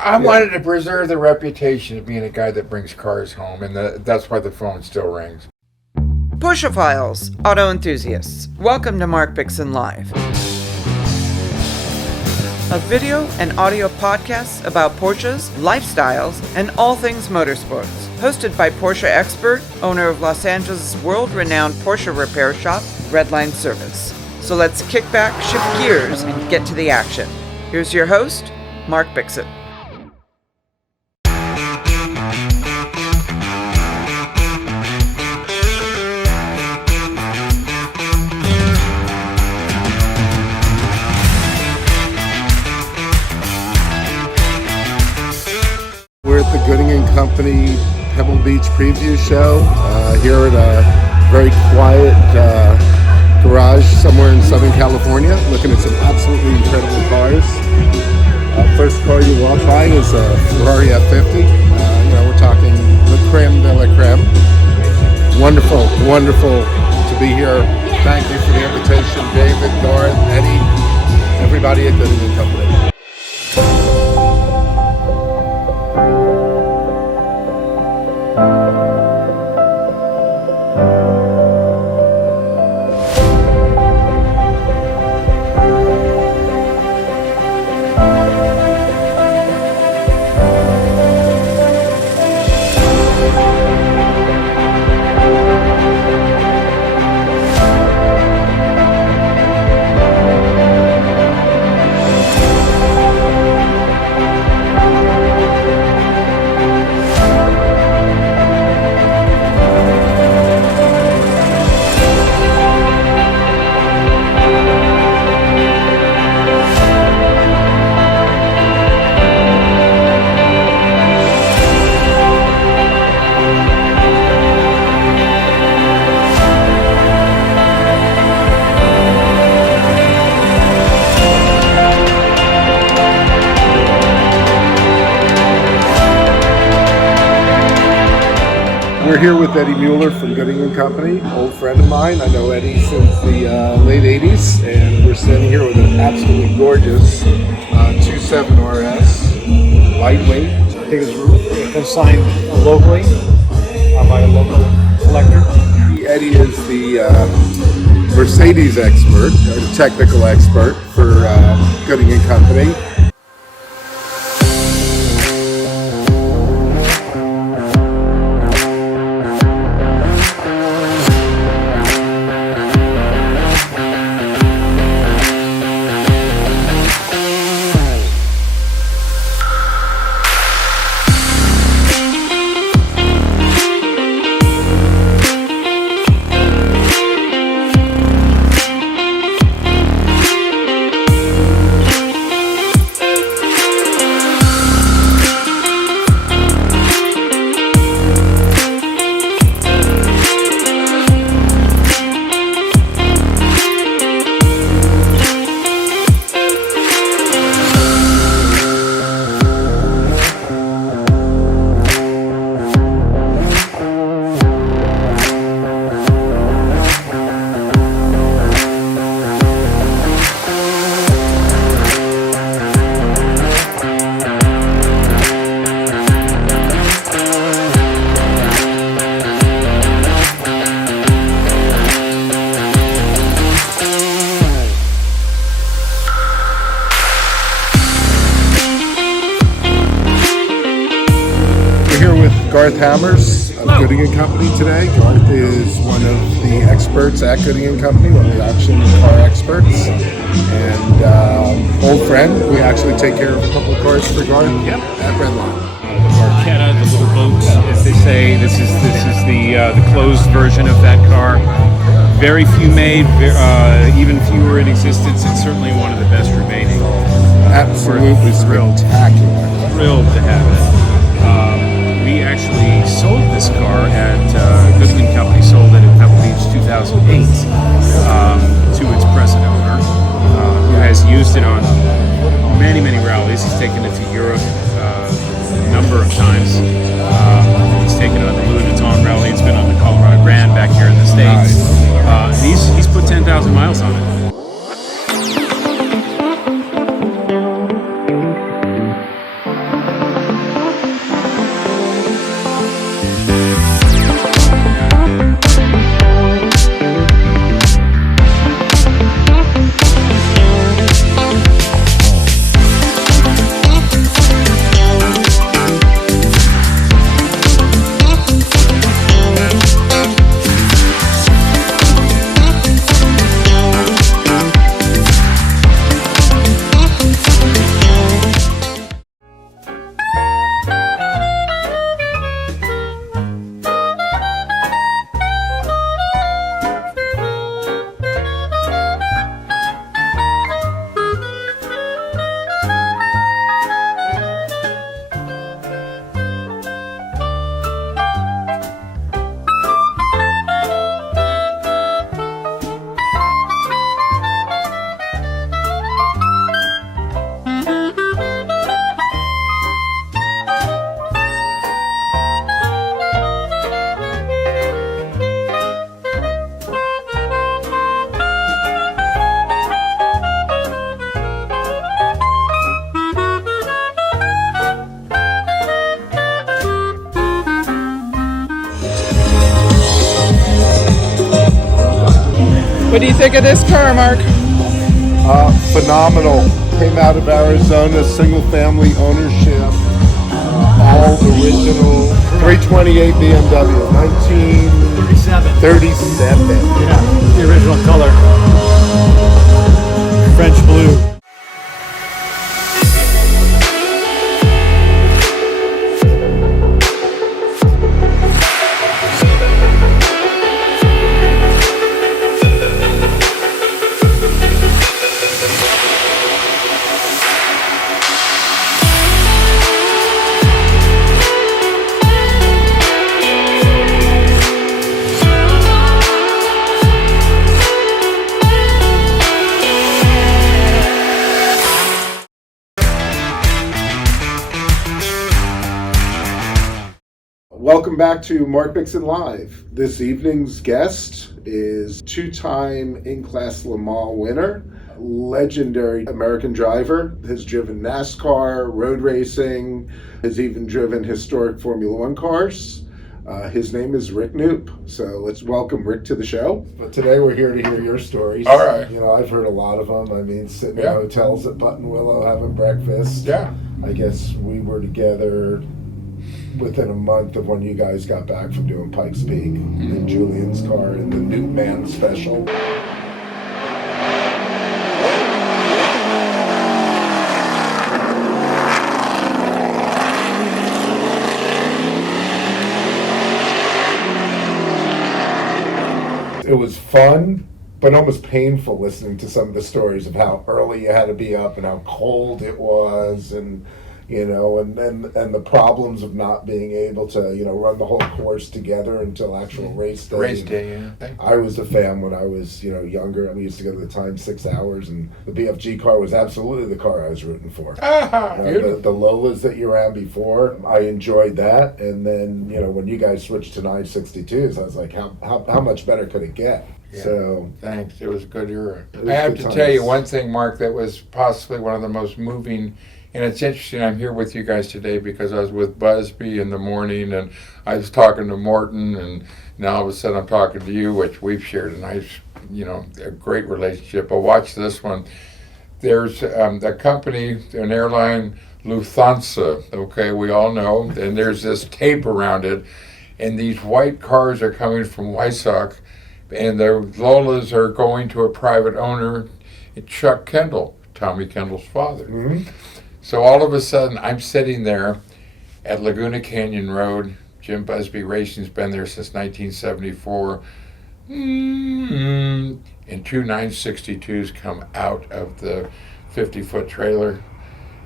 I wanted to preserve the reputation of being a guy that brings cars home, and that's why the phone still rings. Porschephiles, auto enthusiasts, welcome to Marc Bixen Live. A video and audio podcast about Porsches, lifestyles, and all things motorsports. Hosted by Porsche expert, owner of Los Angeles' world-renowned Porsche repair shop, Redline Service. So let's kick back, shift gears, and get to the action. Here's your host, Marc Bixen. We're at the Gooding Company Pebble Beach preview show here at a very quiet garage somewhere in Southern California, looking at some absolutely incredible cars. First car you walk by is a Ferrari F50. We're talking the creme de la creme. Wonderful to be here. Thank you for the invitation, David, Doran, Eddie, everybody at Gooding Company. We're here with Eddie Mueller from Gooding Company, old friend of mine. I know Eddie since the late 80s, and we're standing here with an absolutely gorgeous 27 RS, lightweight. I think it's consigned locally by a local collector. Eddie is the Mercedes expert, or technical expert for Gooding Company. Garth Hammers of Gooding Company today. Garth is one of the experts at Gooding Company, one of the auction car experts, and old friend. We actually take care of a couple of cars for Garth at Redline. The Barchetta, the little boat, as they say. This is the closed version of that car. Very few made, even fewer in existence, and certainly one of the best remaining. Absolutely spectacular. Thrilled to have it. We actually sold this car at Gooding Company, sold it at Pebble Beach 2008 to its present owner, who has used it on many rallies. He's taken it to Europe a number of times. He's taken it on the Louis Vuitton rally. It's been on the Colorado Grand back here in the States. He's put 10,000 miles on it. What do you think of this car, Mark? Phenomenal. Came out of Arizona, single family ownership. All original 328 BMW, 1937. Yeah, the original color. French blue. Welcome back to Marc Bixen Live. This evening's guest is two-time in-class Le Mans winner, legendary American driver, has driven NASCAR, road racing, has even driven historic Formula One cars. His name is Rick Knoop. So let's welcome Rick to the show. But today we're here to hear your stories. All right. You know, I've heard a lot of them. I mean, sitting in Yeah. hotels at Buttonwillow having breakfast. Yeah. I guess we were together within a month of when you guys got back from doing Pikes Peak in Julian's car in the Knoop Man special. It was fun, but almost painful listening to some of the stories of how early you had to be up and how cold it was, and you know, and the problems of not being able to, you know, run the whole course together until actual race day. Race day, yeah. I was a fan when I was, you know, younger. We used to go to the time 6 hours, and the BFG car was absolutely the car I was rooting for. The Lolas that you ran before, I enjoyed that. And then, you know, when you guys switched to 962s, I was like, how much better could it get? Yeah. So Thanks. It was a good era. It was I have good to tell you times. one thing, Mark, that was possibly one of the most moving. And it's interesting, I'm here with you guys today because I was with Busby in the morning and I was talking to Morton, and now all of a sudden I'm talking to you, which we've shared a nice, you know, a great relationship. But watch this one. There's a company, an airline, Lufthansa, okay, we all know, and there's this tape around it, and these white cars are coming from Weissach, and the Lolas are going to a private owner, Chuck Kendall, Tommy Kendall's father. mhm. So all of a sudden, I'm sitting there at Laguna Canyon Road. Jim Busby Racing's been there since 1974. And two 962s come out of the 50-foot trailer,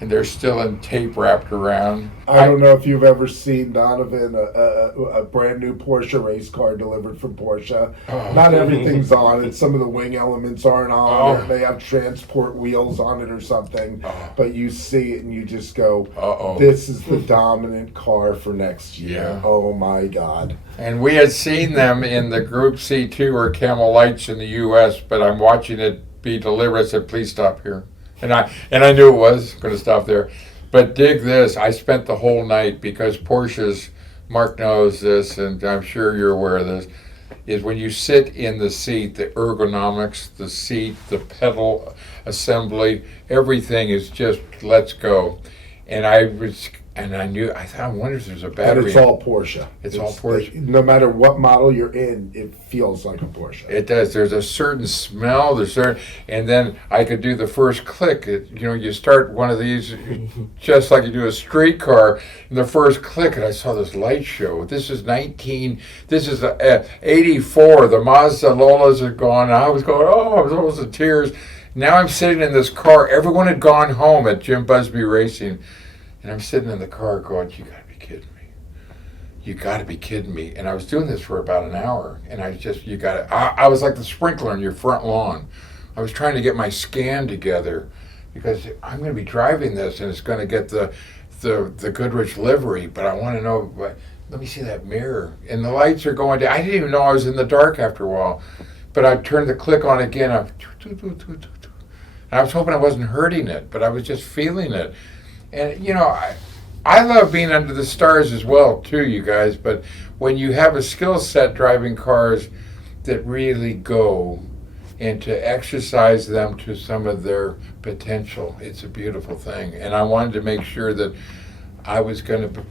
and they're still in tape wrapped around. I don't know if you've ever seen Donovan, a brand new Porsche race car delivered from Porsche. Oh. Not everything's on it. Some of the wing elements aren't on Oh. it. They have transport wheels on it or something. Oh. But you see it and you just go, Uh-oh. this is the dominant car for next year. Yeah. Oh my God. And we had seen them in the Group C2 or Camel Lights in the U.S., but I'm watching it be delivered. I said, please stop here. And I knew it was going to stop there. But dig this, I spent the whole night, because Porsche's, Mark knows this, and I'm sure you're aware of this, is when you sit in the seat, the ergonomics, the seat, the pedal assembly, everything is just, let's go. And I thought, I wonder if there's a And battery. it's all Porsche. It's all Porsche. No matter what model you're in, it feels like a Porsche. It does. There's a certain smell. And then I could do the first click. You start one of these just like you do a street car. And the first click, and I saw this light show. This is 84. The Mazda Lolas are gone. And I was going, I was almost in tears. Now I'm sitting in this car. Everyone had gone home at Jim Busby Racing. And I'm sitting in the car going, you got to be kidding me. You got to be kidding me. And I was doing this for about an hour. And I was like the sprinkler on your front lawn. I was trying to get my scan together because I'm going to be driving this and it's going to get the Goodrich livery. But I want to know, let me see that mirror. And the lights are going down. I didn't even know I was in the dark after a while. But I turned the click on again. And I was hoping I wasn't hurting it, but I was just feeling it. And, I love being under the stars as well, too, you guys. But when you have a skill set driving cars that really go, and to exercise them to some of their potential. It's a beautiful thing. And I wanted to make sure that I was going to,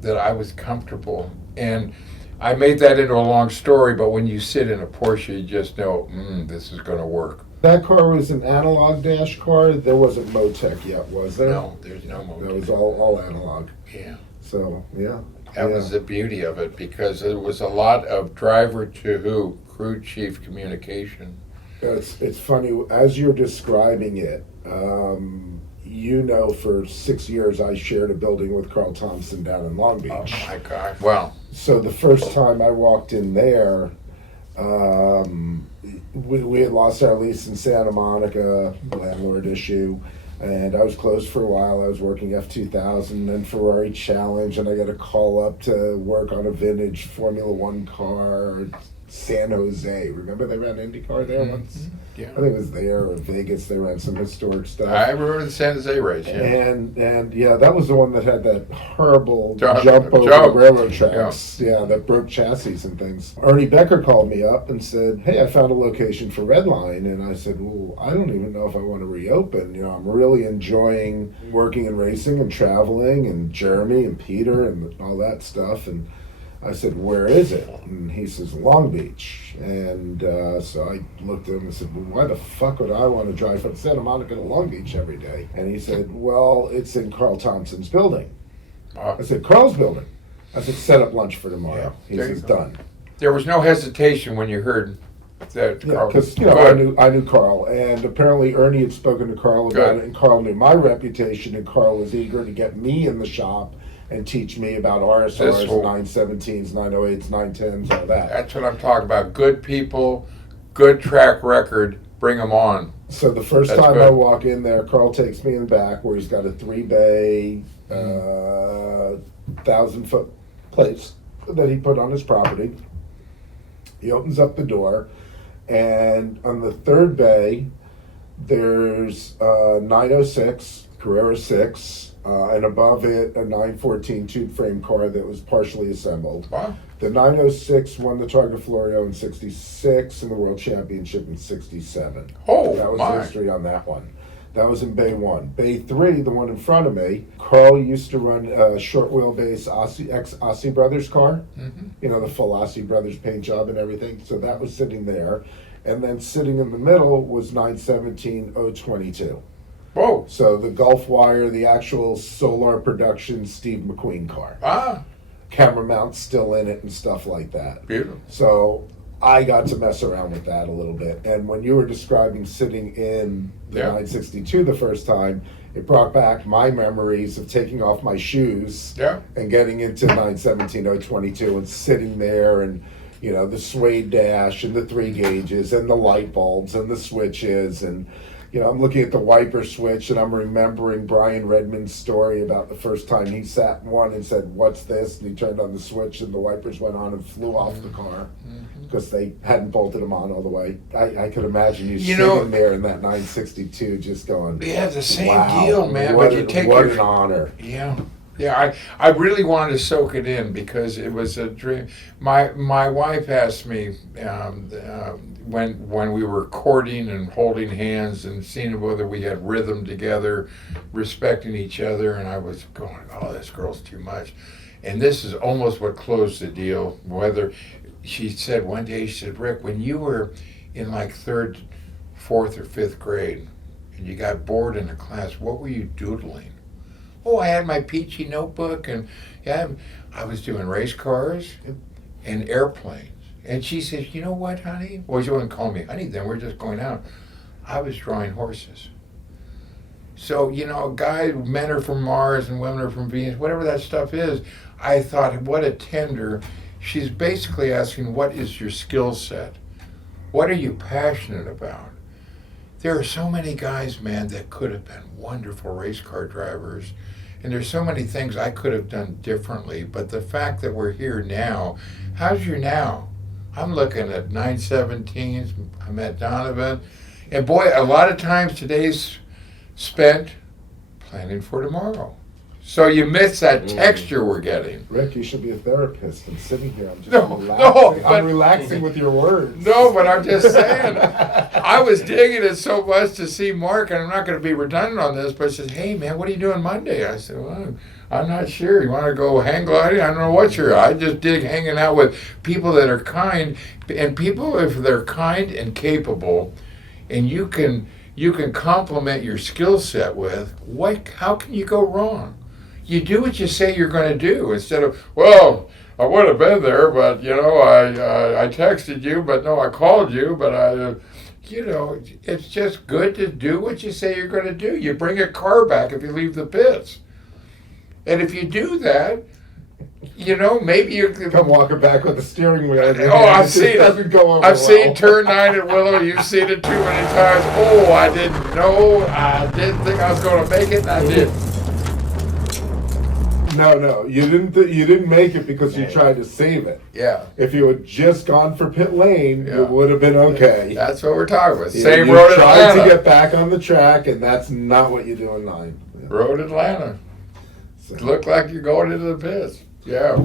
that I was comfortable. And I made that into a long story, but when you sit in a Porsche, you just know, this is going to work. That car was an analog dash car. There wasn't Motec yet, was there? No, there's no Motec. It was all analog. Yeah. So, yeah. That was the beauty of it, because there was a lot of driver to who, crew chief communication. It's funny, as you're describing it, for 6 years I shared a building with Carl Thompson down in Long Beach. Oh my God, wow. So the first time I walked in there, we had lost our lease in Santa Monica, landlord issue, and I was closed for a while. I was working F2000 and Ferrari Challenge, and I got a call up to work on a vintage Formula One car, San Jose. Remember they ran IndyCar there once? Yeah. I think it was there, or Vegas. They ran some historic stuff. I remember the San Jose race, yeah. And yeah, that was the one that had that horrible Jump over the railroad tracks. Yeah, that broke chassis and things. Ernie Becker called me up and said, "Hey, I found a location for Redline." And I said, "Well, I don't even know if I want to reopen. I'm really enjoying working and racing and traveling, and Jeremy and Peter and all that stuff." And I said, "Where is it?" And he says, "Long Beach." And so I looked at him and said, "Well, why the fuck would I want to drive from Santa Monica to Long Beach every day?" And he said, "Well, it's in Carl Thompson's building." I said, "Carl's building?" I said, "Set up lunch for tomorrow." He says, "Done." There was no hesitation when you heard that Carl. Because I knew Carl, and apparently Ernie had spoken to Carl about it, and Carl knew my reputation, and Carl was eager to get me in the shop and teach me about RSRs, 917s, 908s, 910s, all that. That's what I'm talking about. Good people, good track record, bring them on. So the first time I walk in there, Carl takes me in the back where he's got a 3-bay, 1,000-foot place that he put on his property. He opens up the door, and on the 3rd bay, there's a 906, Carrera 6, and above it, a 914 tube frame car that was partially assembled. Wow. The 906 won the Targa Florio in '66 and the World Championship in '67. Oh, that was my. history on that one. That was in Bay 1. Bay 3, the one in front of me, Carl used to run a short wheelbase ex-Ossie Brothers car. Mm-hmm. The full Ossie Brothers paint job and everything. So that was sitting there. And then sitting in the middle was 917 022. Whoa. So the Gulf Wire, the actual Solar Production Steve McQueen car. Ah. Camera mounts still in it and stuff like that. Beautiful. So I got to mess around with that a little bit. And when you were describing sitting in the 962 the first time, it brought back my memories of taking off my shoes and getting into 917 022 and sitting there, and the suede dash and the 3 gauges and the light bulbs and the switches, and I'm looking at the wiper switch, and I'm remembering Brian Redmond's story about the first time he sat in one and said, "What's this?" And he turned on the switch, and the wipers went on and flew off the car because they hadn't bolted them on all the way. I could imagine you sitting there in that 962 just going, "Yeah, the same wow, deal, man." What, but you take what an honor. Yeah. Yeah, I really wanted to soak it in because it was a dream. My wife asked me when we were courting and holding hands and seeing whether we had rhythm together, respecting each other, and I was going, "Oh, this girl's too much." And this is almost what closed the deal. Whether she said one day, she said, "Rick, when you were in like 3rd, 4th, or 5th grade, and you got bored in a class, what were you doodling?" "Oh, I had my peachy notebook, and I was doing race cars and airplanes." And she says, "You know what, honey?" Well, she wouldn't call me honey then, we're just going out. I was drawing horses. So, men are from Mars and women are from Venus, whatever that stuff is. I thought, what a tender. She's basically asking, what is your skill set? What are you passionate about? There are so many guys, man, that could have been wonderful race car drivers. And there's so many things I could have done differently. But the fact that we're here now, how's your now? I'm looking at 917s. I'm at Donovan. And boy, a lot of times today's spent planning for tomorrow. So you miss that texture we're getting. Rick, you should be a therapist. I'm sitting here. I'm just No, relaxing. but- I'm relaxing with your words. No, but I'm just saying, I was digging it so much to see Mark, and I'm not going to be redundant on this, but he says, hey, man, what are you doing Monday? I said, well, I'm not sure. You want to go hang gliding? I don't know what you're. I just dig hanging out with people that are kind, and people, if they're kind and capable, and you can complement your skill set with, how can you go wrong? You do what you say you're going to do instead of, well, I would have been there, but, I texted you, but no, I called you, but it's just good to do what you say you're going to do. You bring a car back if you leave the pits. And if you do that, maybe you can Come walking back with the steering wheel. I've seen doesn't go over I've seen well. Turn 9 at Willow. You've seen it too many times. Oh, I didn't know. I didn't think I was going to make it, and I did. No, you didn't make it because you tried to save it. Yeah. If you had just gone for pit lane, Yeah. it would have been okay. That's what we're talking about. You- Same you road tried Atlanta. to get back on the track, and that's not what you do in 9. Yeah. Road Atlanta. So, It looked like you're going into the pits. Yeah.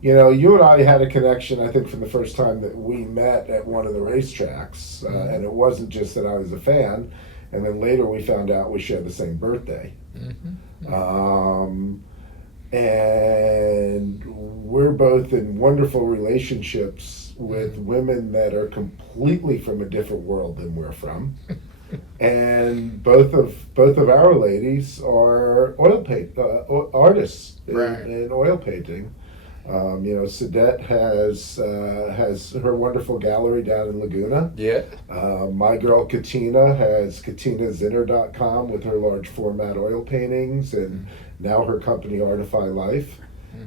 you and I had a connection, I think, from the first time that we met at one of the racetracks, and it wasn't just that I was a fan, and then later we found out we shared the same birthday. And we're both in wonderful relationships with women that are completely from a different world than we're from. And both of our ladies are artists Right. in oil painting. Sedette has her wonderful gallery down in Laguna. Yeah. My girl Katina has KatinaZinner.com with her large format oil paintings, and now her company Artify Life.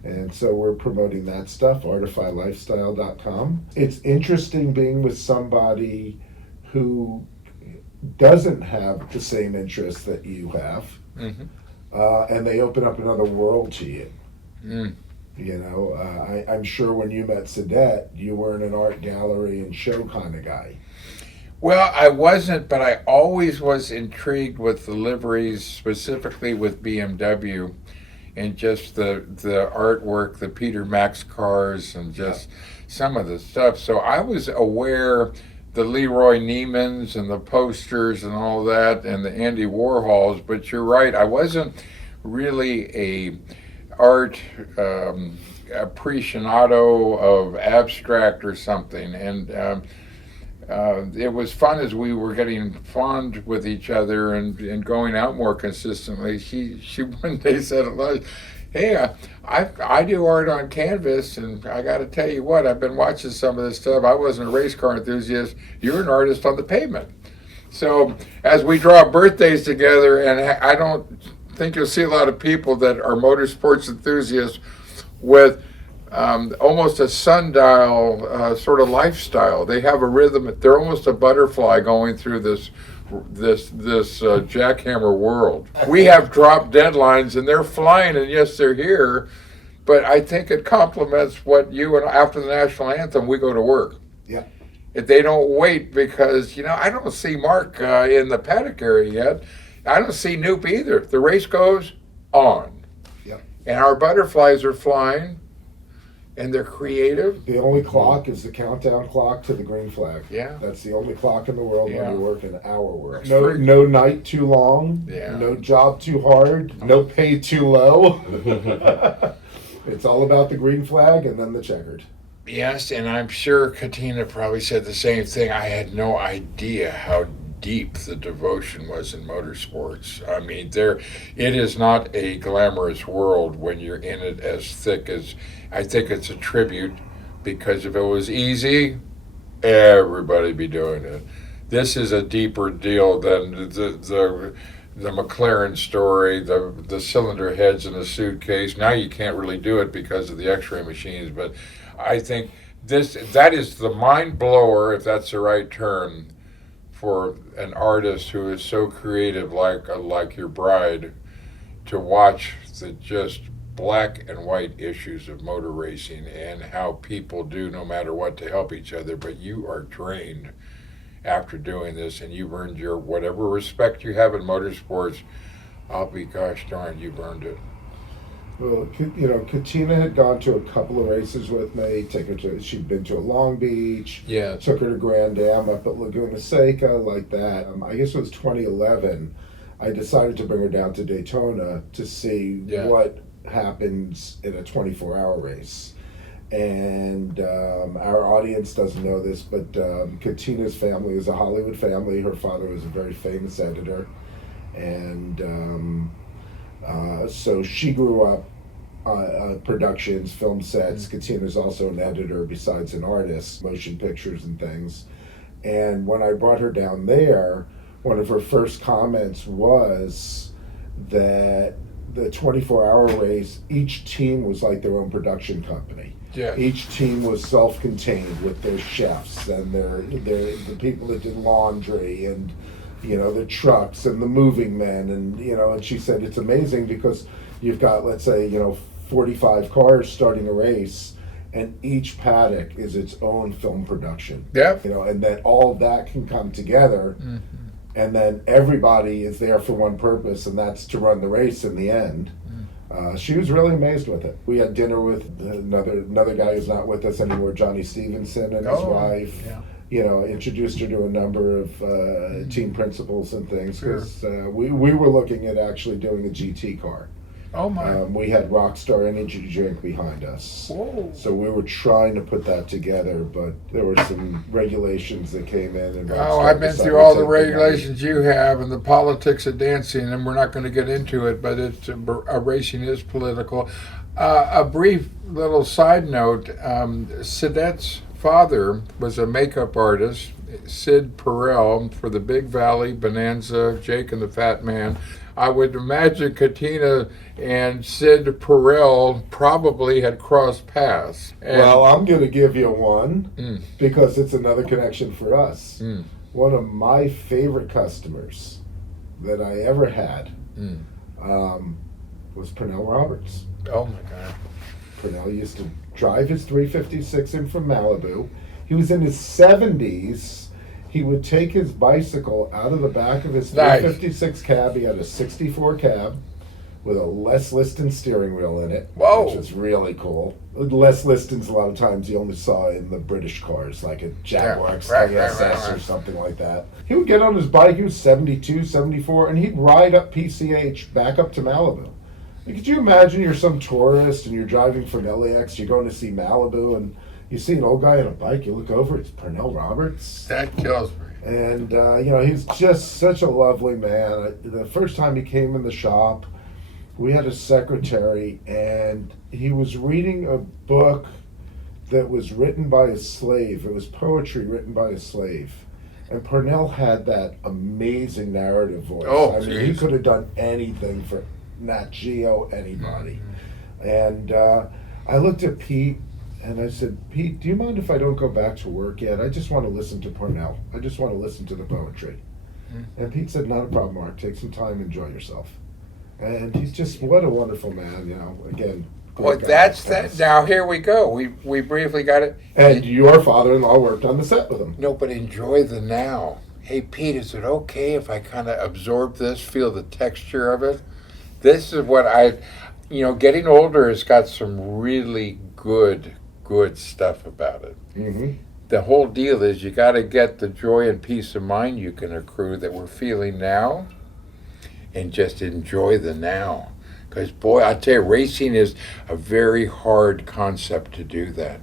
And so we're promoting that stuff, artifylifestyle.com. It's interesting being with somebody who doesn't have the same interests that you have, and they open up another world to you. I'm sure when you met Sedette, you weren't an art gallery and show kind of guy. Well, I wasn't, but I always was intrigued with the liveries, specifically with BMW, and just the artwork, the Peter Max cars, and just some of the stuff. So I was aware the Leroy Neiman's and the posters and all that, and the Andy Warhols. But you're right, I wasn't really a art aficionado of abstract or something, and it was fun as we were getting fond with each other and going out more consistently. She one day said at lunch, hey, I do art on canvas, and I got to tell you what, I've been watching some of this stuff. I wasn't a race car enthusiast. You're an artist on the pavement. So as we draw birthdays together, and I don't think you'll see a lot of people that are motorsports enthusiasts with almost a sundial sort of lifestyle. They have a rhythm. They're almost a butterfly going through this jackhammer world. We have drop deadlines, and they're flying, and yes, they're here. But I think it complements what you and after the national anthem, we go to work. Yeah. If they don't wait, because I don't see Mark in the paddock area yet. I don't see Knoop either. The race goes on. Yep. And our butterflies are flying, and they're creative. The only clock is the countdown clock to the green flag. Yeah. That's the only clock in the world Yeah. when you work an hour work. That's No, true. no night too long. Yeah. No job too hard. No pay too low. It's all about the green flag and then the checkered. Yes, and I'm sure Katina probably said the same thing. I had no idea how deep the devotion was in motorsports. I mean, it is not a glamorous world when you're in it as thick as, I think it's a tribute, because if it was easy, everybody'd be doing it. This is a deeper deal than the McLaren story, the cylinder heads in the suitcase. Now you can't really do it because of the x-ray machines, but I think that is the mind blower, if that's the right term, for an artist who is so creative, like your bride, to watch the just black and white issues of motor racing and how people do no matter what to help each other. But you are trained after doing this, and you've earned your whatever respect you have in motorsports. I'll be gosh darn, you've earned it. Well, Katina had gone to a couple of races with me. She'd been to a Long Beach. Yeah. Took her to Grand Am up at Laguna Seca, like that. I guess it was 2011. I decided to bring her down to Daytona to see what happens in a 24-hour race. And our audience doesn't know this, but Katina's family is a Hollywood family. Her father was a very famous editor. And so she grew up productions, film sets. Katina's also an editor besides an artist, motion pictures and things. And when I brought her down there, one of her first comments was that the 24-hour race, each team was like their own production company. Yeah. Each team was self-contained with their chefs and the people that did laundry and the trucks and the moving men and she said it's amazing because you've got, let's say, 45 cars starting a race, and each paddock is its own film production. Yeah. And then all that can come together, and then everybody is there for one purpose, and that's to run the race in the end. She was really amazed with it. We had dinner with another guy who's not with us anymore, Johnny Stevenson, and his wife. Yeah. Introduced her to a number of team principals and things, because we were looking at actually doing a GT car. Oh my! We had Rockstar Energy Drink behind us. Whoa. So we were trying to put that together, but there were some regulations that came in. And I've been through all the regulations you have and the politics of dancing, and we're not going to get into it, but racing is political. A brief little side note, Sidette's father was a makeup artist, Sid Perel, for the Big Valley, Bonanza, Jake and the Fat Man. I would imagine Katina and Sid Perel probably had crossed paths. Well, I'm going to give you one because it's another connection for us. One of my favorite customers that I ever had was Pernell Roberts. Oh my God. Pernell used to drive his 356 in from Malibu. He was in his 70s. He would take his bicycle out of the back of his 356 cab. He had a 64 cab with a Les Liston steering wheel in it, which is really cool. Les Listons, a lot of times, you only saw in the British cars, like a Jaguar XSS or something like that. He would get on his bike, he was 72, 74, and he'd ride up PCH back up to Malibu. Could you imagine you're some tourist and you're driving from LAX, you're going to see Malibu, and you see an old guy on a bike, you look over, it's Pernell Roberts. That kills me. And, he's just such a lovely man. The first time he came in the shop, we had a secretary, and he was reading a book that was written by a slave. It was poetry written by a slave. And Pernell had that amazing narrative voice. He could have done anything for Nat Geo, anybody. And I looked at Pete, and I said, Pete, do you mind if I don't go back to work yet? I just want to listen to Pernell. I just want to listen to the poetry. And Pete said, not a problem, Mark. Take some time, enjoy yourself. And he's just, what a wonderful man, again. Well, that's that. Now, here we go. We briefly got it. And your father-in-law worked on the set with him. No, but enjoy the now. Hey, Pete, is it okay if I kind of absorb this, feel the texture of it? This is what getting older has got some really good stuff about it. The whole deal is you got to get the joy and peace of mind you can accrue that we're feeling now and just enjoy the now. Because, boy, I tell you, racing is a very hard concept to do that.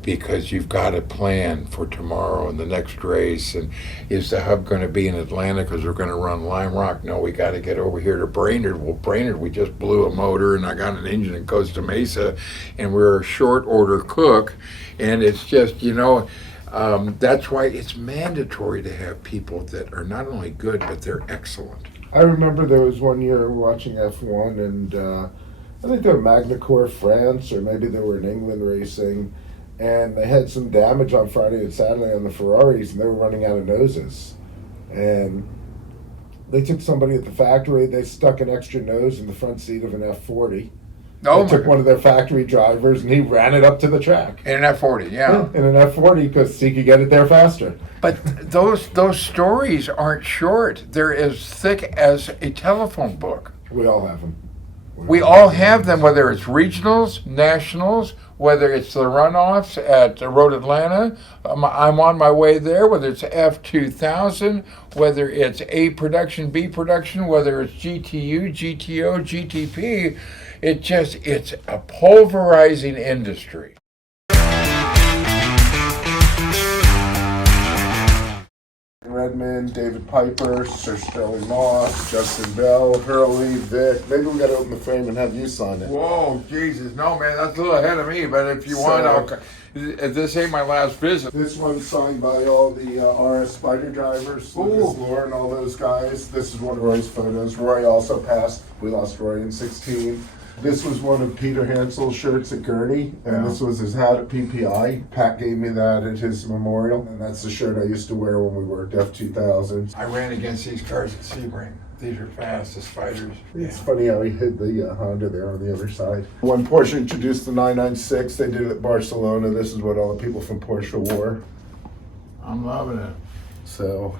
Because you've got to plan for tomorrow and the next race. And is the hub going to be in Atlanta because we're going to run Lime Rock? No, we got to get over here to Brainerd. Well, Brainerd, we just blew a motor and I got an engine in Costa Mesa and we're a short order cook. And it's just, that's why it's mandatory to have people that are not only good, but they're excellent. I remember there was one year watching F1 and I think they were Magny-Cours France, or maybe they were in England racing. And they had some damage on Friday and Saturday on the Ferraris, and they were running out of noses. And they took somebody at the factory, they stuck an extra nose in the front seat of an F40. They took one of their factory drivers, and he ran it up to the track. In an F40, yeah. In an F40, because he could get it there faster. But those stories aren't short. They're as thick as a telephone book. We all have them. We all have them, whether it's regionals, nationals, whether it's the runoffs at Road Atlanta. I'm on my way there, whether it's F2000, whether it's A production, B production, whether it's GTU, GTO, GTP. It's a pulverizing industry. Redmond, David Piper, Sir Sterling Moss, Justin Bell, Hurley, Vic. Maybe we got to open the frame and have you sign it. Whoa, Jesus. No, man, that's a little ahead of me, but if you want, this ain't my last visit. This one's signed by all the RS Spider drivers, Lucas Lore and all those guys. This is one of Roy's photos. Roy also passed. We lost Roy in 16. This was one of Peter Hansel's shirts at Gurney, and this was his hat at PPI. Pat gave me that at his memorial, and that's the shirt I used to wear when we were at F2000. I ran against these cars at Sebring. These are fast, the Spiders. It's funny how he hid the Honda there on the other side. When Porsche introduced the 996, they did it at Barcelona. This is what all the people from Porsche wore. I'm loving it. So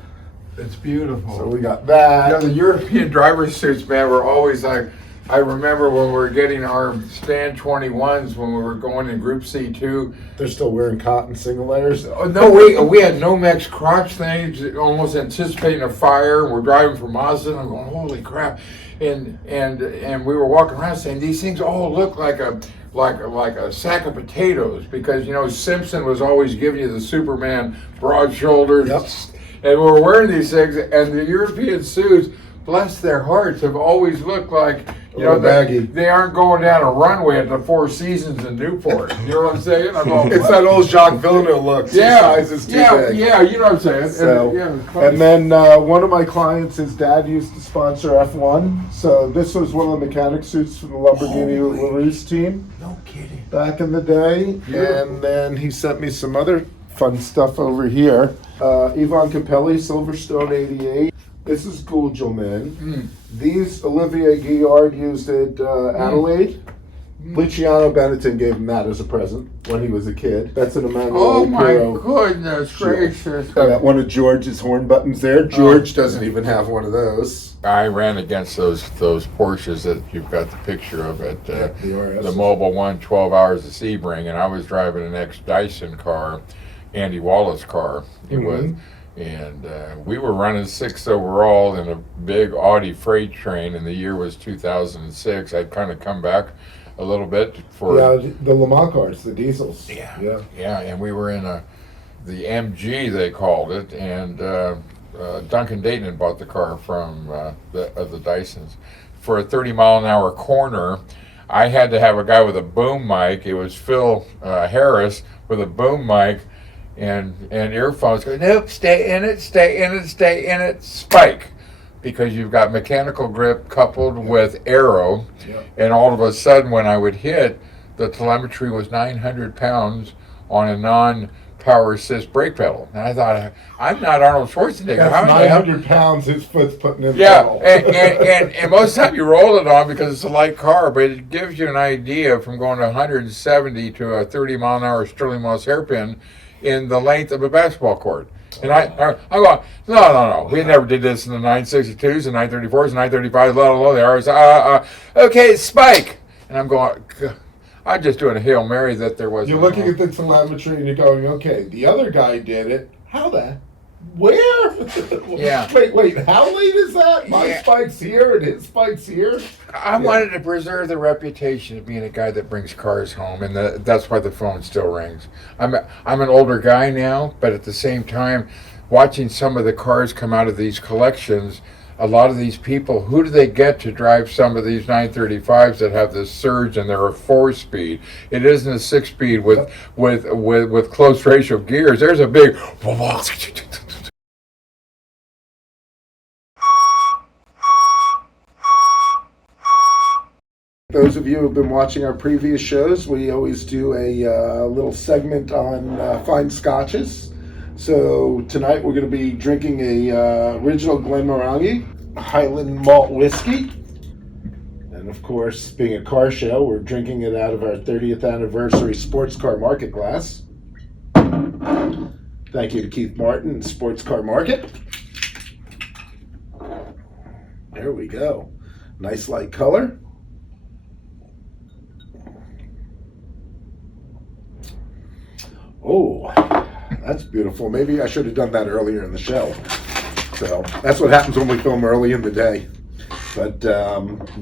it's beautiful. So we got that. You know, the European driver's suits, man, were always like, I remember when we were getting our Stan 21s when we were going in Group C2. They're still wearing cotton single layers? Oh, no, we had Nomex crotch things, almost anticipating a fire. We're driving for Mazda, and I'm going, holy crap. And we were walking around saying, these things all look like a sack of potatoes, because, you know, Simpson was always giving you the Superman broad shoulders. Yep. And we're wearing these things, and the European suits, bless their hearts, have always looked like, you know, they aren't going down a runway at the Four Seasons in Newport. You know what I'm saying? It's that old Jacques Villeneuve look. Yeah, Two sizes too big. yeah, you know what I'm saying. So, and then one of my clients, his dad used to sponsor F1. So this was one of the mechanic suits from the Lamborghini LaRousse team. No kidding. Back in the day. Yeah. And then he sent me some other fun stuff over here. Yvonne Capelli, Silverstone 88. This is Gugelmin. These Olivier Guillard used at Adelaide. Luciano Benetton gave him that as a present when he was a kid. That's an Emmanuel Oh my Piro. goodness gracious. Got one of George's horn buttons there. George doesn't even have one of those. I ran against those Porsches that you've got the picture of at the RS. Mobile One 12 Hours of Sebring, and I was driving an ex-Dyson car, Andy Wallace car. It was. And we were running 6th overall in a big Audi freight train, and the year was 2006. I'd kind of come back a little bit for the Le Mans cars, the diesels. Yeah, and we were in the MG, they called it, and Duncan Dayton had bought the car from the Dysons. For a 30-mile-an-hour corner, I had to have a guy with a boom mic. It was Phil Harris with a boom mic and earphones going, nope, stay in it, spike. Because you've got mechanical grip coupled with aero. And all of a sudden when I would hit, the telemetry was 900 pounds on a non-power assist brake pedal. And I thought, I'm not Arnold Schwarzenegger. That's 900 pounds his foot's putting in yeah, pedal. and most of the time you roll it on because it's a light car, but it gives you an idea from going to 170 to a 30-mile-an-hour Sterling Moss hairpin in the length of a basketball court. And I go, no. We never did this in the 962s, the 934s, the 935s, let alone the RS. Okay, spike. And I'm going, I'm just doing a Hail Mary that there wasn't. You're looking at the telemetry and you're going, okay, the other guy did it. How the? Where? Yeah. Wait, how late is that? My spike's here and his spike's here. I wanted to preserve the reputation of being a guy that brings cars home, and that's why the phone still rings. I'm an older guy now, but at the same time, watching some of the cars come out of these collections, a lot of these people, who do they get to drive some of these 935s that have this surge and they're a 4-speed? It isn't a 6-speed with close ratio gears. There's a big. Those of you who have been watching our previous shows, we always do a little segment on fine scotches. So tonight we're going to be drinking a original Glenmorangie Highland malt whiskey. And of course, being a car show, we're drinking it out of our 30th anniversary sports car market glass. Thank you to Keith Martin and Sports Car Market. There we go. Nice light color. Oh, that's beautiful. Maybe I should have done that earlier in the show. So that's what happens when we film early in the day. But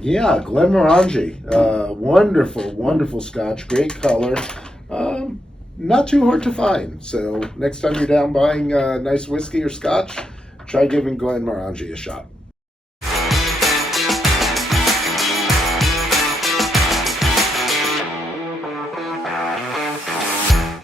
yeah, Glenmorangie, wonderful, wonderful Scotch, great color, not too hard to find. So next time you're down buying nice whiskey or Scotch, try giving Glenmorangie a shot.